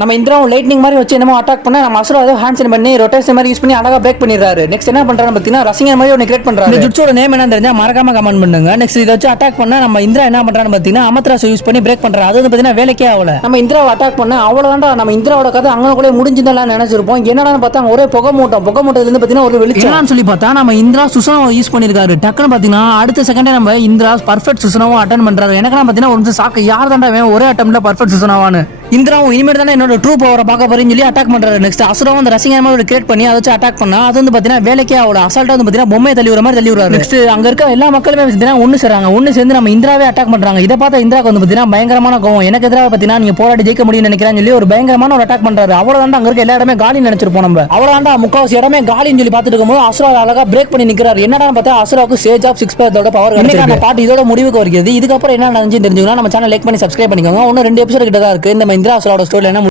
நம்ம இந்திராவும் லைட்னிங் மாதிரி வச்சு என்னமோ அட்டாக் பண்ண நம்ம அசுரா ஏதோ ஹேண்ட்ஸ் பண்ணி ரொட்டேஷன் மாதிரி யூஸ் பண்ணி அழகா பிரேக் பண்ணிடுறாரு. நெக்ஸ்ட் என்ன பண்றாரு பார்த்தீங்கன்னா ரசிகன் மாதிரி ஒன்று கிரியேட் பண்றாரு. இந்த ஜுட்ஸோட நேம் என்ன தெரிஞ்சா மறக்காம கமெண்ட் பண்ணுங்க. நெக்ஸ்ட் இதை வச்சு அட்டாக் பண்ண நம்ம இந்திரா என்ன பண்றான்னு பார்த்தீங்கன்னா அமத்ராஸ் யூஸ் பண்ணி பிரேக் பண்றாரு. அது வந்து பார்த்தீங்கன்னா வேலைக்கே ஆகல. நம்ம இந்திராவை அட்டாக் பண்ண அவ்வளவுதான்டா நம்ம இந்திராவோட கதை அங்கே கூட முடிஞ்சுதான் நினைச்சிருப்போம். என்னடான்னு பார்த்தா ஒரே புகை மூட்டதுல இருந்து பார்த்தீங்கன்னா ஒரு வெளிச்சம் சொல்லி பார்த்தா நம்ம இந்திரா சுசனாவை யூஸ் பண்ணிருக்காரு. டக்குன்னு பார்த்தீங்கன்னா அடுத்த செகண்டே நம்ம இந்திரா பர்ஃபெக்ட் சுசனாவை அட்டன் பண்றாரு. எனக்கு பார்த்தீங்கன்னா ஒரு சாக்கு யார் தாண்டா ஒரே அட்டம்ல பர்ஃபெக்ட் சுசனாவான்னு. இந்திராவும் இனிமேல் தானே என்னோட ட்ரூ பவரை பார்க்க போறேன்னு சொல்லி அட்டாக் பண்றாரு. நெக்ஸ்ட் அசுராவும் அந்த ரசிகன் மாதிரி கிரியேட் பண்ணி அதை வச்சு அட்டாக் பண்ணா அது வந்து பார்த்தீங்கன்னா வேலைக்கே அவளோட அசால்ட்டா வந்து பார்த்தீங்கன்னா பொம்மையை தள்ளி விடுற மாதிரி தள்ளி விடுறாரு. நெக்ஸ்ட் அங்க இருக்க எல்லா மக்களுமே பார்த்தீங்கன்னா ஒன்னு சேராங்க. ஒன்னு சேர்ந்து நம்ம இந்திராவே அட்டாக் பண்றாங்க. இதை பார்த்தா இந்திராக்கு வந்து பார்த்தீங்கன்னா பயங்கரமான கோவம். எனக்கு எதிராக பார்த்தீங்கன்னா நீங்க போராடி ஜெயிக்க முடியும்னு நினைக்கிறேன்னு சொல்லி ஒரு பயங்கரமான ஒரு அட்டாக் பண்றாரு. அவ்வளவுதான் அங்க இருக்க எல்லா இடமே காலி நினைச்சிருப்போம் நம்ம. அவ்வளவுதான் முக்காவாசி இடமே காலின்னு சொல்லி பார்த்துட்டு இருக்கும்போது அசுரா அழகா பிரேக் பண்ணி நிக்கிறாரு. என்னடான்னு பார்த்தா அசுராவுக்கு சேஜ் ஆஃப் 6 பேரோட பவர் கிடைச்சிருக்கு. பாட்டு இதோட முடிவுக்கு வருகிறது. இதுக்கப்புறம் என்ன நடந்துச்சு தெரிஞ்சுக்கலாம் நம்ம சேனல் லைக் பண்ணி சப்ஸ்கிரைப் பண்ணிக்கோங்க. இன்னும் 2 எபிசோட் கிட்ட தான் இருக்கு. இந்த இந்திரா அசுராவோட ஸ்டோரி என்ன